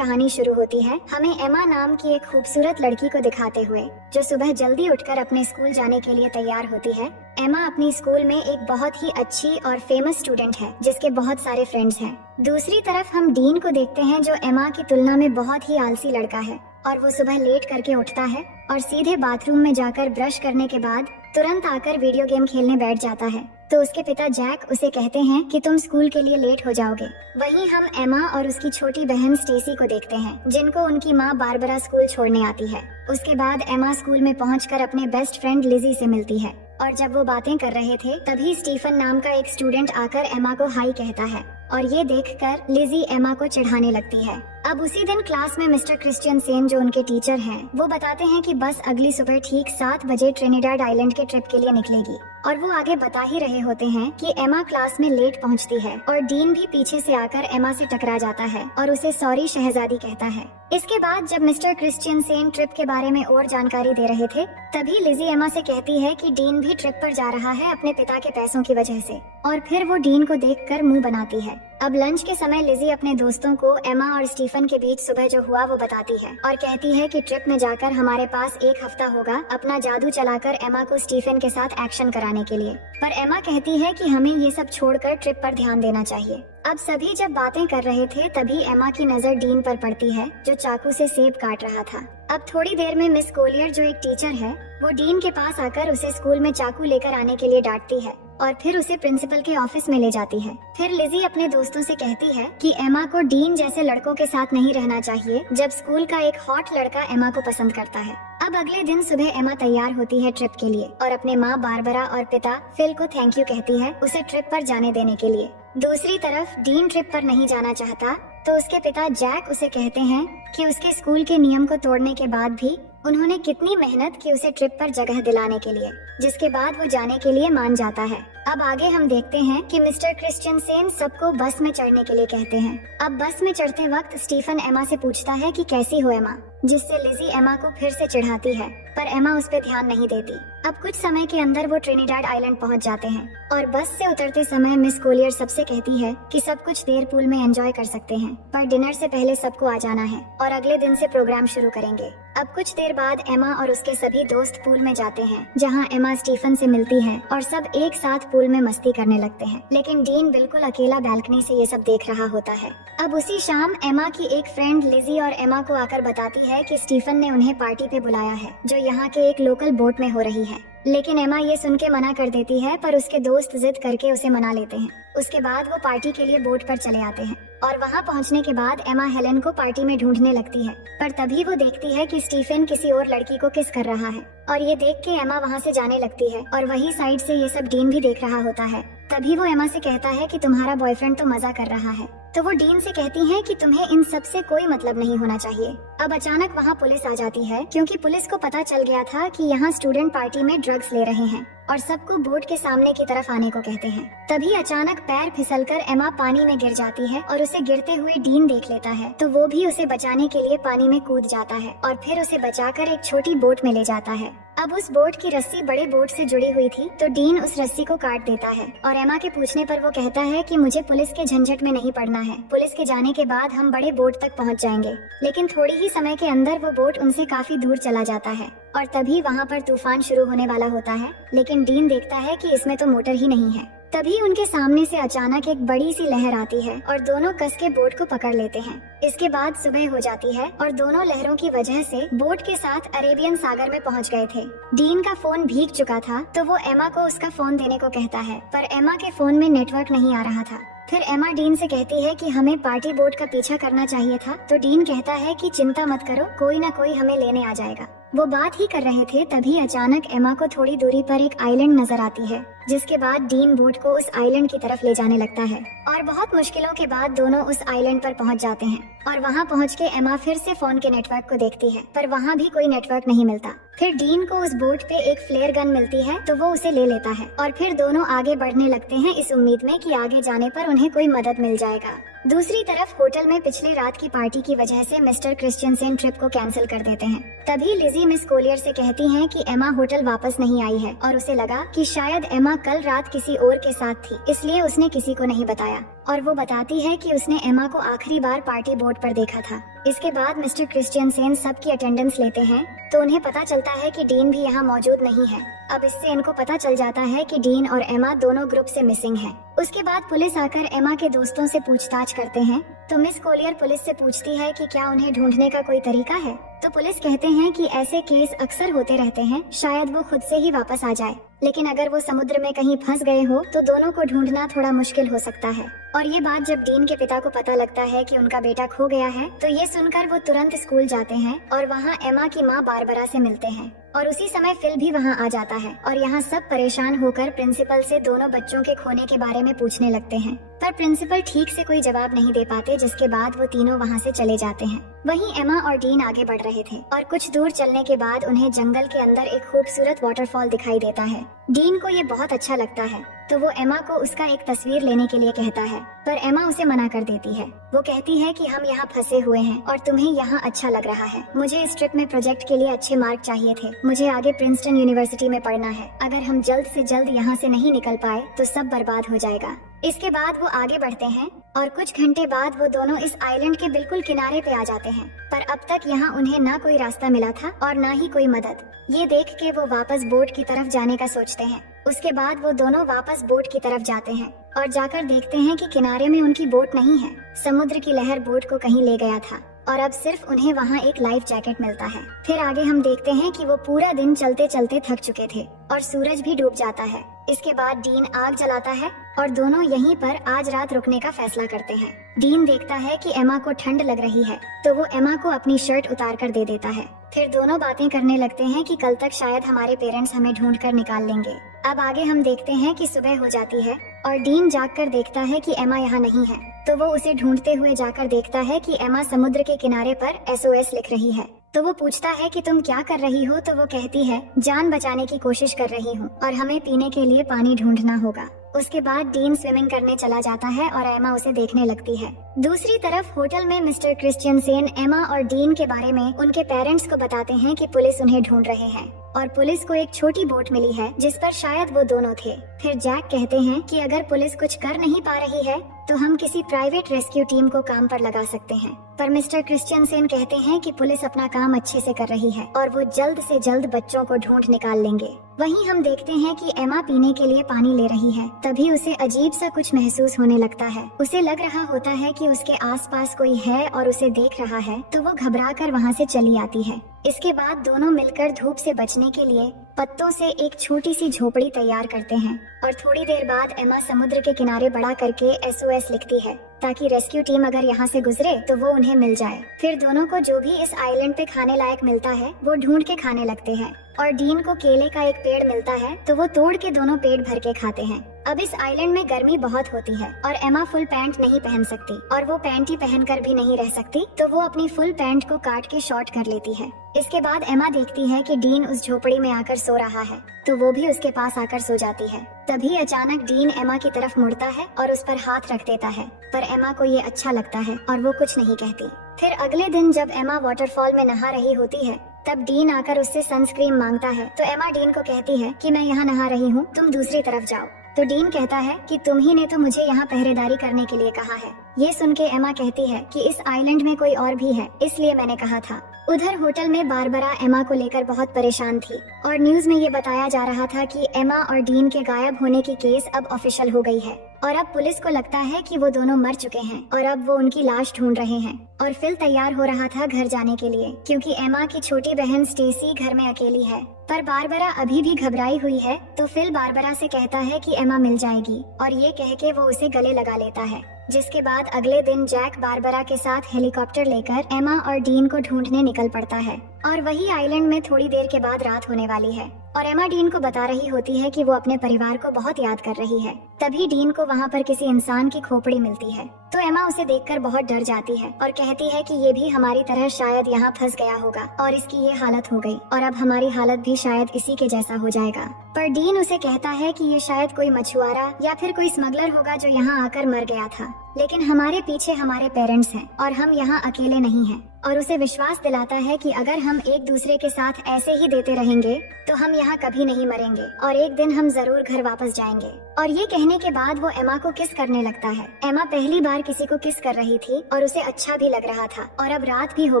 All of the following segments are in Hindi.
कहानी शुरू होती है हमें एमा नाम की एक खूबसूरत लड़की को दिखाते हुए, जो सुबह जल्दी उठकर अपने स्कूल जाने के लिए तैयार होती है। एमा अपनी स्कूल में एक बहुत ही अच्छी और फेमस स्टूडेंट है जिसके बहुत सारे फ्रेंड्स हैं। दूसरी तरफ हम डीन को देखते हैं जो एमा की तुलना में बहुत ही आलसी लड़का है और वो सुबह लेट करके उठता है और सीधे बाथरूम में जाकर ब्रश करने के बाद तुरंत आकर वीडियो गेम खेलने बैठ जाता है। तो उसके पिता जैक उसे कहते हैं कि तुम स्कूल के लिए लेट हो जाओगे। वहीं हम एमा और उसकी छोटी बहन स्टेसी को देखते हैं जिनको उनकी माँ बारबरा स्कूल छोड़ने आती है। उसके बाद एमा स्कूल में पहुंचकर अपने बेस्ट फ्रेंड लिजी से मिलती है और जब वो बातें कर रहे थे तभी स्टीफन नाम का एक स्टूडेंट आकर एमा को हाई कहता है और ये देखकर लिजी एमा को चिढ़ाने लगती है। अब उसी दिन क्लास में मिस्टर क्रिश्चियनसेन जो उनके टीचर हैं, वो बताते हैं कि बस अगली सुबह ठीक 7 बजे ट्रिनिडाड आइलैंड के ट्रिप के लिए निकलेगी और वो आगे बता ही रहे होते हैं कि एमा क्लास में लेट पहुंचती है और डीन भी पीछे से आकर एमा से टकरा जाता है और उसे सॉरी शहजादी कहता है। इसके बाद जब मिस्टर क्रिश्चियनसेन ट्रिप के बारे में और जानकारी दे रहे थे तभी लिजी एमा से कहती है कि डीन भी ट्रिप पर जा रहा है अपने पिता के पैसों की वजह से और फिर वो डीन को देखकर मुंह बनाती है। अब लंच के समय लिजी अपने दोस्तों को एमा और स्टीफन के बीच सुबह जो हुआ वो बताती है और कहती है कि ट्रिप में जाकर हमारे पास 1 हफ्ता होगा अपना जादू चलाकर एमा को स्टीफन के साथ एक्शन कराने के लिए। पर एमा कहती है कि हमें ये सब छोड़कर ट्रिप पर ध्यान देना चाहिए। अब सभी जब बातें कर रहे थे तभी एमा की नजर डीन पर पड़ती है जो चाकू से सेब काट रहा था। अब थोड़ी देर में मिस कोलियर जो एक टीचर है वो डीन के पास आकर उसे स्कूल में चाकू लेकर आने के लिए डांटती है और फिर उसे प्रिंसिपल के ऑफिस में ले जाती है। फिर लिजी अपने दोस्तों से कहती है कि एमा को डीन जैसे लड़कों के साथ नहीं रहना चाहिए जब स्कूल का एक हॉट लड़का एमा को पसंद करता है। अब अगले दिन सुबह एमा तैयार होती है ट्रिप के लिए और अपने माँ बारबरा और पिता फिल को थैंक यू कहती है उसे ट्रिप पर जाने देने के लिए। दूसरी तरफ डीन ट्रिप पर नहीं जाना चाहता तो उसके पिता जैक उसे कहते हैं कि उसके स्कूल के नियम को तोड़ने के बाद भी उन्होंने कितनी मेहनत की उसे ट्रिप पर जगह दिलाने के लिए, जिसके बाद वो जाने के लिए मान जाता है। अब आगे हम देखते हैं कि मिस्टर क्रिश्चियनसेन सबको बस में चढ़ने के लिए कहते हैं। अब बस में चढ़ते वक्त स्टीफन एमा से पूछता है कि कैसी हो एमा, जिससे लिजी एमा को फिर से चिढ़ाती है पर एमा उस पर ध्यान नहीं देती। अब कुछ समय के अंदर वो ट्रिनिडाड आइलैंड पहुंच जाते हैं और बस से उतरते समय मिस कोलियर सबसे कहती है कि सब कुछ देर पूल में एंजॉय कर सकते हैं पर डिनर से पहले सबको आ जाना है और अगले दिन से प्रोग्राम शुरू करेंगे। अब कुछ देर बाद एमा और उसके सभी दोस्त पूल में जाते हैं जहां एमा स्टीफन से मिलती है और सब एक साथ पूल में मस्ती करने लगते हैं, लेकिन डीन बिल्कुल अकेला बैल्कनी से ये सब देख रहा होता है। अब उसी शाम एमा की एक फ्रेंड लिजी और एमा को आकर बताती है कि स्टीफन ने उन्हें पार्टी पे बुलाया है जो यहाँ के एक लोकल बोट में हो रही है, लेकिन एमा ये सुन के मना कर देती है पर उसके दोस्त जिद करके उसे मना लेते हैं। उसके बाद वो पार्टी के लिए बोट पर चले आते हैं और वहाँ पहुँचने के बाद एमा हेलेन को पार्टी में ढूंढने लगती है पर तभी वो देखती है कि स्टीफन किसी और लड़की को किस कर रहा है और ये देख के एमा वहाँ से जाने लगती है और वही साइड से ये सब डीन भी देख रहा होता है। तभी वो एमा से कहता है कि तुम्हारा बॉयफ्रेंड तो मजा कर रहा है, तो वो डीन से कहती है कि तुम्हें इन सब से कोई मतलब नहीं होना चाहिए। अब अचानक वहाँ पुलिस आ जाती है क्योंकि पुलिस को पता चल गया था कि यहाँ स्टूडेंट पार्टी में ड्रग्स ले रहे हैं और सबको बोट के सामने की तरफ आने को कहते हैं। तभी अचानक पैर फिसलकर एमा पानी में गिर जाती है और उसे गिरते हुए डीन देख लेता है तो वो भी उसे बचाने के लिए पानी में कूद जाता है और फिर उसे बचाकर एक छोटी बोट में ले जाता है। अब उस बोट की रस्सी बड़े बोट से जुड़ी हुई थी तो डीन उस रस्सी को काट देता है और एमा के पूछने पर वो कहता है कि मुझे पुलिस के झंझट में नहीं पड़ना है, पुलिस के जाने के बाद हम बड़े बोट तक पहुंच जाएंगे। लेकिन थोड़ी ही समय के अंदर वो बोट उनसे काफी दूर चला जाता है और तभी वहाँ पर तूफान शुरू होने वाला होता है, लेकिन डीन देखता है कि इसमें तो मोटर ही नहीं है। तभी उनके सामने से अचानक एक बड़ी सी लहर आती है और दोनों कस के बोट को पकड़ लेते हैं। इसके बाद सुबह हो जाती है और दोनों लहरों की वजह से बोट के साथ अरेबियन सागर में पहुंच गए थे। डीन का फोन भीग चुका था तो वो एमा को उसका फोन देने को कहता है पर एमा के फोन में नेटवर्क नहीं आ रहा था। फिर एमा डीन से कहती है कि हमें पार्टी बोट का पीछा करना चाहिए था तो डीन कहता है कि चिंता मत करो, कोई ना कोई हमें लेने आ जाएगा। वो बात ही कर रहे थे तभी अचानक एमा को थोड़ी दूरी पर एक आइलैंड नजर आती है, जिसके बाद डीन बोट को उस आइलैंड की तरफ ले जाने लगता है और बहुत मुश्किलों के बाद दोनों उस आइलैंड पर पहुंच जाते हैं और वहां पहुंच के एमा फिर से फोन के नेटवर्क को देखती है पर वहां भी कोई नेटवर्क नहीं मिलता। फिर डीन को उस बोट पे एक फ्लेयर गन मिलती है तो वो उसे ले लेता है और फिर दोनों आगे बढ़ने लगते हैं इस उम्मीद में कि आगे जाने पर उन्हें कोई मदद मिल जाएगा। दूसरी तरफ होटल में पिछले रात की पार्टी की वजह से मिस्टर क्रिश्चियनसेन ट्रिप को कैंसिल कर देते हैं। तभी लिजी मिस कोलियर से कहती हैं कि एमा होटल वापस नहीं आई है और उसे लगा कि शायद एमा कल रात किसी और के साथ थी, इसलिए उसने किसी को नहीं बताया और वो बताती है कि उसने एमा को आखिरी बार पार्टी बोर्ड पर देखा था। इसके बाद मिस्टर क्रिश्चियनसेन सबकी अटेंडेंस लेते हैं तो उन्हें पता चलता है कि डीन भी यहाँ मौजूद नहीं है। अब इससे इनको पता चल जाता है कि डीन और एमा दोनों ग्रुप से मिसिंग है। उसके बाद पुलिस आकर एमा के दोस्तों से पूछताछ करते हैं तो मिस कोलियर पुलिस से पूछती है कि क्या उन्हें ढूंढने का कोई तरीका है। तो पुलिस कहते हैं कि ऐसे केस अक्सर होते रहते हैं, शायद वो खुद से ही वापस आ जाए, लेकिन अगर वो समुद्र में कहीं फंस गए हो तो दोनों को ढूंढना थोड़ा मुश्किल हो सकता है। और ये बात जब डीन के पिता को पता लगता है कि उनका बेटा खो गया है तो ये सुनकर वो तुरंत स्कूल जाते हैं और वहाँ एमा की माँ बारबरा से मिलते हैं। और उसी समय फिल भी वहाँ आ जाता है और यहाँ सब परेशान होकर प्रिंसिपल से दोनों बच्चों के खोने के बारे में पूछने लगते हैं, पर प्रिंसिपल ठीक से कोई जवाब नहीं दे पाते, जिसके बाद वो तीनों वहाँ से चले जाते हैं। वहीं एमा और डीन आगे बढ़ रहे थे और कुछ दूर चलने के बाद उन्हें जंगल के अंदर एक खूबसूरत वाटरफॉल दिखाई देता है। डीन को ये बहुत अच्छा लगता है तो वो एमा को उसका एक तस्वीर लेने के लिए कहता है, पर एमा उसे मना कर देती है। वो कहती है कि हम यहाँ फंसे हुए हैं और तुम्हें यहाँ अच्छा लग रहा है। मुझे इस ट्रिप में प्रोजेक्ट के लिए अच्छे मार्क चाहिए थे। मुझे आगे प्रिंसटन यूनिवर्सिटी में पढ़ना है। अगर हम जल्द से जल्द यहाँ से नहीं निकल पाए तो सब बर्बाद हो जाएगा। इसके बाद वो आगे बढ़ते हैं और कुछ घंटे बाद वो दोनों इस आइलैंड के बिल्कुल किनारे पे आ जाते हैं, पर अब तक यहाँ उन्हें ना कोई रास्ता मिला था और ना ही कोई मदद। ये देख के वो वापस बोट की तरफ जाने का सोचते हैं। उसके बाद वो दोनों वापस बोट की तरफ जाते हैं और जाकर देखते हैं कि किनारे में उनकी बोट नहीं है। समुद्र की लहर बोट को कहीं ले गया था और अब सिर्फ उन्हें वहाँ एक लाइफ जैकेट मिलता है। फिर आगे हम देखते हैं कि वो पूरा दिन चलते चलते थक चुके थे और सूरज भी डूब जाता है। इसके बाद डीन आग जलाता है और दोनों यहीं पर आज रात रुकने का फैसला करते हैं। डीन देखता है कि एमा को ठंड लग रही है तो वो एमा को अपनी शर्ट उतार कर दे देता है। फिर दोनों बातें करने लगते हैं कि कल तक शायद हमारे पेरेंट्स हमें ढूंढ कर निकाल लेंगे। अब आगे हम देखते हैं कि सुबह हो जाती है और डीन जागकर देखता है कि एमा यहाँ नहीं है, तो वो उसे ढूंढते हुए जाकर देखता है कि एमा समुद्र के किनारे पर SOS लिख रही है। तो वो पूछता है कि तुम क्या कर रही हो, तो वो कहती है जान बचाने की कोशिश कर रही हूँ और हमें पीने के लिए पानी ढूंढना होगा। उसके बाद डीन स्विमिंग करने चला जाता है और एमा उसे देखने लगती है। दूसरी तरफ होटल में मिस्टर क्रिश्चियनसेन एमा और डीन के बारे में उनके पेरेंट्स को बताते हैं कि पुलिस उन्हें ढूंढ रहे हैं और पुलिस को एक छोटी बोट मिली है जिस पर शायद वो दोनों थे। फिर जैक कहते हैं कि अगर पुलिस कुछ कर नहीं पा रही है तो हम किसी प्राइवेट रेस्क्यू टीम को काम पर लगा सकते हैं, पर मिस्टर क्रिश्चियनसेन कहते हैं कि पुलिस अपना काम अच्छे से कर रही है और वो जल्द से जल्द बच्चों को ढूंढ निकाल लेंगे। वहीं हम देखते हैं कि एमा पीने के लिए पानी ले रही है, तभी उसे अजीब सा कुछ महसूस होने लगता है। उसे लग रहा होता है कि उसके आसपास कोई है और उसे देख रहा है, तो वो घबराकर वहाँ से चली आती है। इसके बाद दोनों मिलकर धूप से बचने के लिए पत्तों से एक छोटी सी झोपड़ी तैयार करते हैं और थोड़ी देर बाद एमा समुद्र के किनारे बड़ा करके SOS लिखती है ताकि रेस्क्यू टीम अगर यहाँ से गुजरे तो वो उन्हें मिल जाए। फिर दोनों को जो भी इस आइलैंड पे खाने लायक मिलता है वो ढूंढ के खाने लगते हैं और डीन को केले का एक पेड़ मिलता है तो वो तोड़ के दोनों पेट भर के खाते हैं। अब इस आइलैंड में गर्मी बहुत होती है और एमा फुल पैंट नहीं पहन सकती और वो पैंट ही पहनकर भी नहीं रह सकती, तो वो अपनी फुल पैंट को काट के शॉर्ट कर लेती है। इसके बाद एमा देखती है कि डीन उस झोपड़ी में आकर सो रहा है, तो वो भी उसके पास आकर सो जाती है। तभी अचानक डीन एमा की तरफ मुड़ता है और उस पर हाथ रख देता है, पर एमा को ये अच्छा लगता है और वो कुछ नहीं कहती। फिर अगले दिन जब एमा वाटरफॉल में नहा रही होती है तब डीन आकर उससे सनस्क्रीन मांगता है, तो एमा डीन को कहती है कि मैं यहाँ नहा रही हूँ, तुम दूसरी तरफ जाओ। तो डीन कहता है कि तुम ही ने तो मुझे यहाँ पहरेदारी करने के लिए कहा है। ये सुन के एमा कहती है कि इस आइलैंड में कोई और भी है, इसलिए मैंने कहा था। उधर होटल में बारबरा एमा को लेकर बहुत परेशान थी और न्यूज में ये बताया जा रहा था कि एमा और डीन के गायब होने की केस अब ऑफिशियल हो गई है और अब पुलिस को लगता है कि वो दोनों मर चुके हैं और अब वो उनकी लाश ढूंढ रहे हैं। और फिल तैयार हो रहा था घर जाने के लिए क्योंकि एमा की छोटी बहन स्टेसी घर में अकेली है, पर बारबरा अभी भी घबराई हुई है। तो फिल बारबरा से कहता है कि एमा मिल जाएगी और ये कह के वो उसे गले लगा लेता है। जिसके बाद अगले दिन जैक बारबरा के साथ हेलीकॉप्टर लेकर एमा और डीन को ढूंढने निकल पड़ता है और वही आइलैंड में थोड़ी देर के बाद रात होने वाली है और एमा डीन को बता रही होती है कि वो अपने परिवार को बहुत याद कर रही है। तभी डीन को वहाँ पर किसी इंसान की खोपड़ी मिलती है, तो एमा उसे देखकर बहुत डर जाती है और कहती है कि ये भी हमारी तरह शायद यहाँ फंस गया होगा और इसकी ये हालत हो गई और अब हमारी हालत भी शायद इसी के जैसा हो जाएगा। पर डीन उसे कहता है कि ये शायद कोई मछुआरा या फिर कोई स्मगलर होगा जो यहाँ आकर मर गया था लेकिन हमारे पीछे हमारे पेरेंट्स हैं और हम यहाँ अकेले नहीं हैं। और उसे विश्वास दिलाता है कि अगर हम एक दूसरे के साथ ऐसे ही देते रहेंगे तो हम यहाँ कभी नहीं मरेंगे और एक दिन हम जरूर घर वापस जाएंगे। और ये कहने के बाद वो एमा को किस करने लगता है। एमा पहली बार किसी को किस कर रही थी और उसे अच्छा भी लग रहा था और अब रात भी हो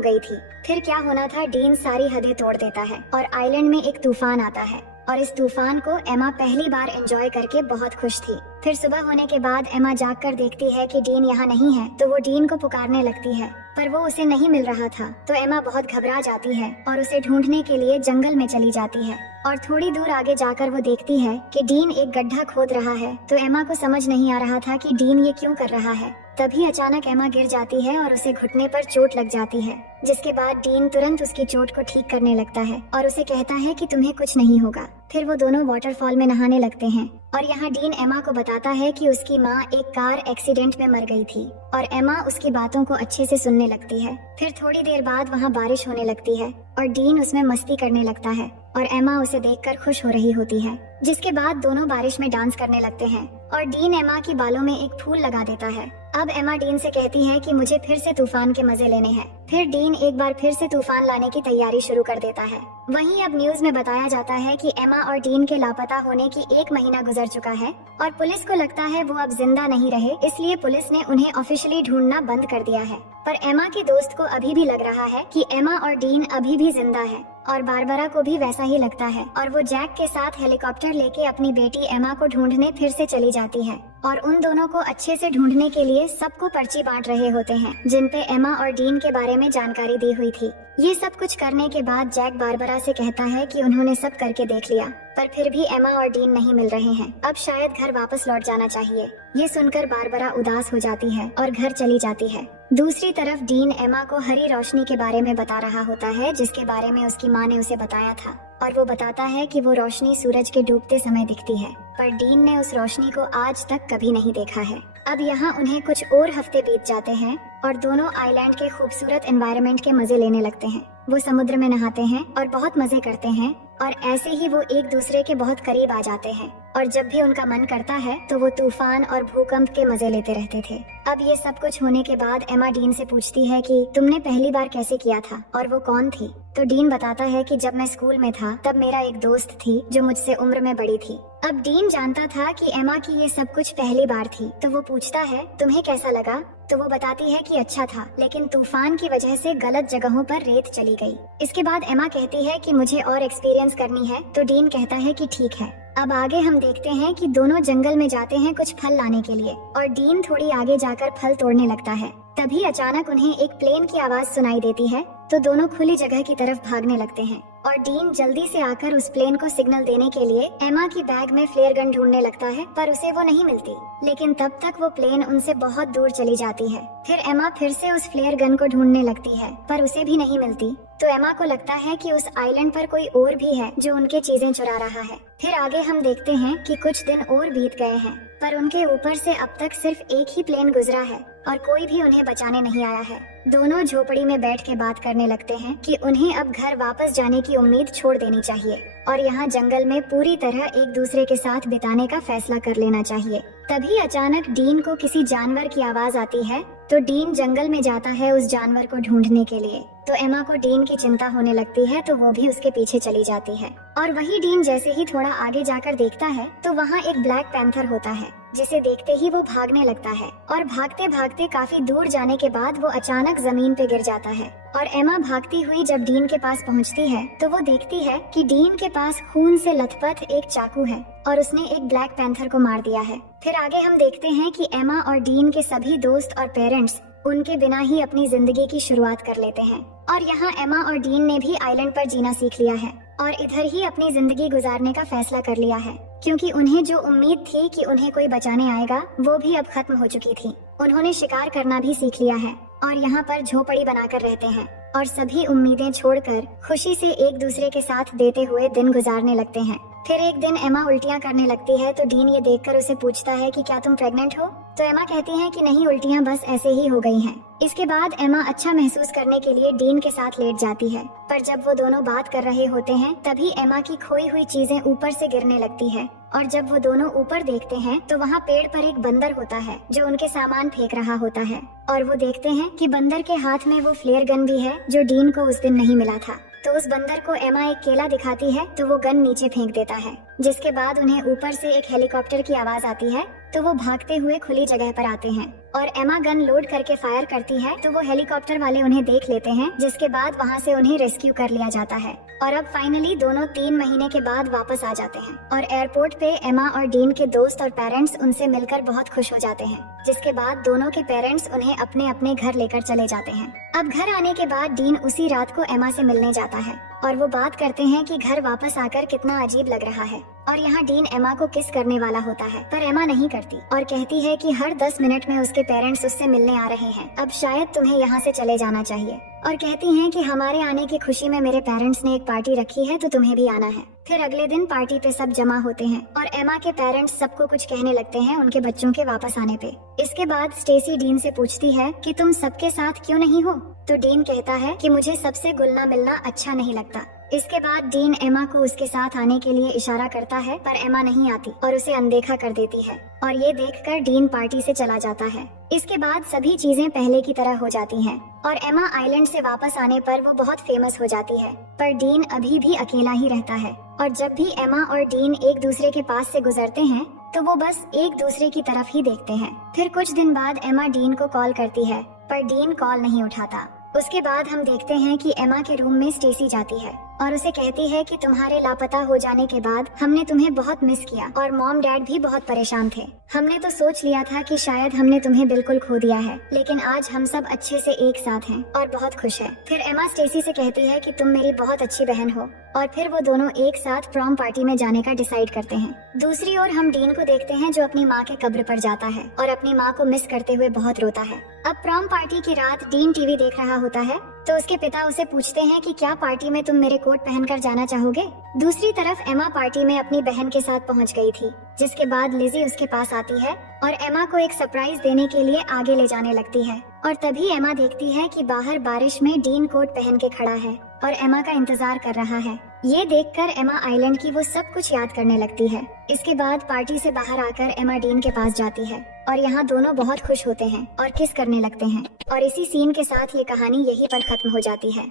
गई थी। फिर क्या होना था, डीन सारी हदें तोड़ देता है और आइलैंड में एक तूफान आता है और इस तूफान को एमा पहली बार एंजॉय करके बहुत खुश थी। फिर सुबह होने के बाद एमा जाग कर देखती है कि डीन यहाँ नहीं है, तो वो डीन को पुकारने लगती है पर वो उसे नहीं मिल रहा था। तो एमा बहुत घबरा जाती है और उसे ढूंढने के लिए जंगल में चली जाती है और थोड़ी दूर आगे जाकर वो देखती है कि डीन एक गड्ढा खोद रहा है। तो एमा को समझ नहीं आ रहा था कि डीन ये क्यों कर रहा है। तभी अचानक एमा गिर जाती है और उसे घुटने पर चोट लग जाती है, जिसके बाद डीन तुरंत उसकी चोट को ठीक करने लगता है और उसे कहता है कि तुम्हें कुछ नहीं होगा। फिर वो दोनों वाटरफॉल में नहाने लगते हैं और यहाँ डीन एमा को बताता है कि उसकी माँ एक कार एक्सीडेंट में मर गई थी और एमा उसकी बातों को अच्छे से सुनने लगती है। फिर थोड़ी देर बाद वहाँ बारिश होने लगती है और डीन उसमें मस्ती करने लगता है और एमा उसे देखकर खुश हो रही होती है, जिसके बाद दोनों बारिश में डांस करने लगते हैं और डीन एमा की बालों में एक फूल लगा देता है। अब एमा डीन से कहती है कि मुझे फिर से तूफान के मजे लेने हैं। फिर डीन एक बार फिर से तूफान लाने की तैयारी शुरू कर देता है। वहीं अब न्यूज में बताया जाता है कि एमा और डीन के लापता होने की 1 महीना गुजर चुका है और पुलिस को लगता है वो अब जिंदा नहीं रहे, इसलिए पुलिस ने उन्हें ऑफिशियली ढूंढना बंद कर दिया है। पर एमा के दोस्त को अभी भी लग रहा है कि एमा और डीन अभी भी जिंदा है और बारबरा को भी वैसा ही लगता है और वो जैक के साथ हेलीकॉप्टर लेके अपनी बेटी एमा को ढूंढने फिर से चली जाती है और उन दोनों को अच्छे से ढूंढने के लिए सबको पर्ची बांट रहे होते हैं जिन पे एमा और डीन के बारे में जानकारी दी हुई थी। ये सब कुछ करने के बाद जैक बारबरा से कहता है कि उन्होंने सब करके देख लिया पर फिर भी एमा और डीन नहीं मिल रहे हैं, अब शायद घर वापस लौट जाना चाहिए। ये सुनकर बारबरा उदास हो जाती है और घर चली जाती है। दूसरी तरफ डीन एमा को हरी रोशनी के बारे में बता रहा होता है जिसके बारे में उसकी माँ ने उसे बताया था और वो बताता है कि वो रोशनी सूरज के डूबते समय दिखती है, पर डीन ने उस रोशनी को आज तक कभी नहीं देखा है। अब यहाँ उन्हें कुछ और हफ्ते बीत जाते हैं और दोनों आइलैंड के खूबसूरत एनवायरनमेंट के मजे लेने लगते हैं। वो समुद्र में नहाते हैं और बहुत मजे करते हैं और ऐसे ही वो एक दूसरे के बहुत करीब आ जाते हैं और जब भी उनका मन करता है तो वो तूफान और भूकंप के मजे लेते रहते थे। अब ये सब कुछ होने के बाद एमा डीन से पूछती है कि तुमने पहली बार कैसे किया था और वो कौन थी। तो डीन बताता है कि जब मैं स्कूल में था तब मेरा एक दोस्त थी जो मुझसे उम्र में बड़ी थी। अब डीन जानता था कि एमा की ये सब कुछ पहली बार थी, तो वो पूछता है तुम्हें कैसा लगा। तो वो बताती है कि अच्छा था, लेकिन तूफान की वजह से गलत जगहों पर रेत चली गई। इसके बाद एमा कहती है कि मुझे और एक्सपीरियंस करनी है, तो डीन कहता है कि ठीक है। अब आगे हम देखते हैं कि दोनों जंगल में जाते हैं कुछ फल लाने के लिए और डीन थोड़ी आगे जाकर फल तोड़ने लगता है। तभी अचानक उन्हें एक प्लेन की आवाज सुनाई देती है, तो दोनों खुली जगह की तरफ भागने लगते हैं और डीन जल्दी से आकर उस प्लेन को सिग्नल देने के लिए एमा की बैग में फ्लेयर गन ढूंढने लगता है, पर उसे वो नहीं मिलती। लेकिन तब तक वो प्लेन उनसे बहुत दूर चली जाती है। फिर एमा फिर से उस फ्लेयर गन को ढूंढने लगती है, पर उसे भी नहीं मिलती। तो एमा को लगता है कि उस आइलैंड पर कोई और भी है जो उनके चीजें चुरा रहा है। फिर आगे हम देखते हैं कि कुछ दिन और बीत गए हैं, पर उनके ऊपर से अब तक सिर्फ एक ही प्लेन गुजरा है और कोई भी उन्हें बचाने नहीं आया है। दोनों झोपड़ी में बैठ के बात करने लगते हैं कि उन्हें अब घर वापस जाने की उम्मीद छोड़ देनी चाहिए और यहाँ जंगल में पूरी तरह एक दूसरे के साथ बिताने का फैसला कर लेना चाहिए। तभी अचानक डीन को किसी जानवर की आवाज आती है, तो डीन जंगल में जाता है उस जानवर को ढूंढने के लिए। तो एमा को डीन की चिंता होने लगती है, तो वो भी उसके पीछे चली जाती है और वही डीन जैसे ही थोड़ा आगे जाकर देखता है तो वहाँ एक ब्लैक पैंथर होता है, जिसे देखते ही वो भागने लगता है और भागते भागते काफी दूर जाने के बाद वो अचानक जमीन पे गिर जाता है। और एमा भागती हुई जब डीन के पास पहुंचती है तो वो देखती है कि डीन के पास खून से लथपथ एक चाकू है और उसने एक ब्लैक पैंथर को मार दिया है। फिर आगे हम देखते हैं कि एमा और डीन के सभी दोस्त और पेरेंट्स उनके बिना ही अपनी जिंदगी की शुरुआत कर लेते हैं और यहाँ एमा और डीन ने भी आइलैंड पर जीना सीख लिया है और इधर ही अपनी जिंदगी गुजारने का फैसला कर लिया है, क्योंकि उन्हें जो उम्मीद थी कि उन्हें कोई बचाने आएगा वो भी अब खत्म हो चुकी थी। उन्होंने शिकार करना भी सीख लिया है और यहाँ पर झोपड़ी बनाकर रहते हैं और सभी उम्मीदें छोड़कर खुशी से एक दूसरे के साथ देते हुए दिन गुजारने लगते हैं। फिर एक दिन एमा उल्टियाँ करने लगती है, तो डीन ये देखकर उसे पूछता है कि क्या तुम प्रेग्नेंट हो। तो एमा कहती है कि नहीं, उल्टियाँ बस ऐसे ही हो गई हैं। इसके बाद एमा अच्छा महसूस करने के लिए डीन के साथ लेट जाती है, पर जब वो दोनों बात कर रहे होते हैं तभी एमा की खोई हुई चीजें ऊपर से गिरने लगती है और जब वो दोनों ऊपर देखते हैं तो वहाँ पेड़ पर एक बंदर होता है जो उनके सामान फेंक रहा होता है, और वो देखते हैं कि बंदर के हाथ में वो फ्लेयर गन भी है जो डीन को उस दिन नहीं मिला था। तो उस बंदर को एमा एक केला दिखाती है तो वो गन नीचे फेंक देता है, जिसके बाद उन्हें ऊपर से एक हेलीकॉप्टर की आवाज आती है। तो वो भागते हुए खुली जगह पर आते हैं और एमा गन लोड करके फायर करती है तो वो हेलीकॉप्टर वाले उन्हें देख लेते हैं, जिसके बाद वहाँ से उन्हें रेस्क्यू कर लिया जाता है। और अब फाइनली दोनों 3 महीने के बाद वापस आ जाते हैं और एयरपोर्ट पे एमा और डीन के दोस्त और पेरेंट्स उनसे मिलकर बहुत खुश हो जाते हैं, जिसके बाद दोनों के पेरेंट्स उन्हें अपने अपने घर लेकर चले जाते हैं। अब घर आने के बाद डीन उसी रात को एमा से मिलने जाता है और वो बात करते हैं कि घर वापस आकर कितना अजीब लग रहा है, और यहाँ डीन एमा को किस करने वाला होता है, पर एमा नहीं करती और कहती है कि हर 10 मिनट में उसके पेरेंट्स उससे मिलने आ रहे हैं, अब शायद तुम्हें यहाँ से चले जाना चाहिए। और कहती हैं कि हमारे आने की खुशी में मेरे पेरेंट्स ने एक पार्टी रखी है तो तुम्हें भी आना है। फिर अगले दिन पार्टी पे सब जमा होते हैं और एमा के पेरेंट्स सबको कुछ कहने लगते हैं उनके बच्चों के वापस आने पे। इसके बाद स्टेसी डीन से पूछती है कि तुम सबके साथ क्यों नहीं हो, तो डीन कहता है कि मुझे सबसे घुलना मिलना अच्छा नहीं लगता। इसके बाद डीन एमा को उसके साथ आने के लिए इशारा करता है, पर एमा नहीं आती और उसे अनदेखा कर देती है, और ये देखकर डीन पार्टी से चला जाता है। इसके बाद सभी चीजें पहले की तरह हो जाती हैं और एमा आइलैंड से वापस आने पर वो बहुत फेमस हो जाती है, पर डीन अभी भी अकेला ही रहता है। और जब भी एमा और डीन एक दूसरे के पास से गुजरते हैं तो वो बस एक दूसरे की तरफ ही देखते हैं। फिर कुछ दिन बाद एमा डीन को कॉल करती है, पर डीन कॉल नहीं उठाता। उसके बाद हम देखते हैं कि एमा के रूम में स्टेसी जाती है और उसे कहती है कि तुम्हारे लापता हो जाने के बाद हमने तुम्हें बहुत मिस किया और मॉम डैड भी बहुत परेशान थे। हमने तो सोच लिया था कि शायद हमने तुम्हें बिल्कुल खो दिया है, लेकिन आज हम सब अच्छे से एक साथ हैं और बहुत खुश हैं। फिर एमा स्टेसी से कहती है कि तुम मेरी बहुत अच्छी बहन हो, और फिर वो दोनों एक साथ प्रॉम पार्टी में जाने का डिसाइड करते हैं। दूसरी ओर हम डीन को देखते हैं जो अपनी माँ के कब्र पर जाता है और अपनी माँ को मिस करते हुए बहुत रोता है। अब प्रॉम पार्टी की रात डीन टीवी देख रहा होता है तो उसके पिता उसे पूछते हैं कि क्या पार्टी में तुम मेरे कोट पहनकर जाना चाहोगे। दूसरी तरफ एमा पार्टी में अपनी बहन के साथ पहुंच गई थी, जिसके बाद लिजी उसके पास आती है और एमा को एक सरप्राइज देने के लिए आगे ले जाने लगती है। और तभी एमा देखती है कि बाहर बारिश में डीन कोट पहन के खड़ा है और एमा का इंतजार कर रहा है। ये देखकर एमा आइलैंड की वो सब कुछ याद करने लगती है। इसके बाद पार्टी से बाहर आकर एमा डीन के पास जाती है और यहाँ दोनों बहुत खुश होते हैं और किस करने लगते हैं। और इसी सीन के साथ ये कहानी यहीं पर खत्म हो जाती है।